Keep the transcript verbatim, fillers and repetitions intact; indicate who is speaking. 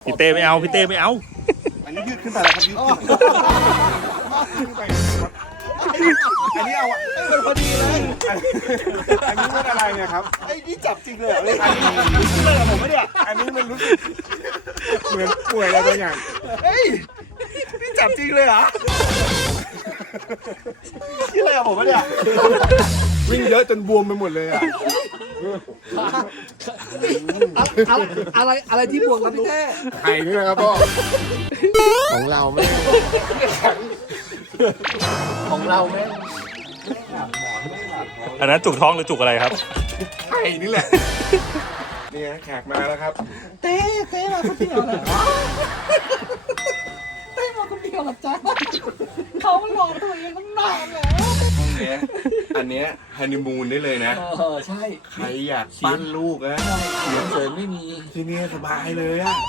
Speaker 1: พี่เต้ไม่เอาพี่เต้ไม่เอา
Speaker 2: อันนี้ยืดขึ้นไปแล้วครับยืดขึ้นไปครับอันนี้เอาพอดีเลยอันนี้มันอะไรเนี่ยครับไอ้นี่จับจริงเลยเหรออันนี้เลยผมไม่เนี่ยอันนี้มันรู้สึกเหมือนป่วยอะไรบางอย่างเฮ้ยนี่จับจริงเลยเหรอนี่อะไรอะผมไม่เนี่ยวิ่งเยอะจนบวมไปหมดเลยอะ
Speaker 3: อะไรอะไรที่บวกครับพี่เต้
Speaker 2: ไข่นี่นะครับพ่อ
Speaker 3: ของเราไม่ของเราไม่
Speaker 1: อันนั้นจุกท้องหรือจุกอะไรครับ
Speaker 2: ไข่นี่แหละนี่แขกมาแล้วครับ
Speaker 3: เต้เต้มาคนเดียวเหรอเต้มาคนเดียวเหรอจ๊ะเขารอตัวเองตั้งนานแล้ว
Speaker 2: เนี่ยอันเนี้ยฮันนีมูนได้เลยนะ
Speaker 3: เออใช่
Speaker 2: ใครอยากปั้นลูกนะ
Speaker 3: เสียงเสริมไม่มี
Speaker 2: ที่นี่สบายเลยอะ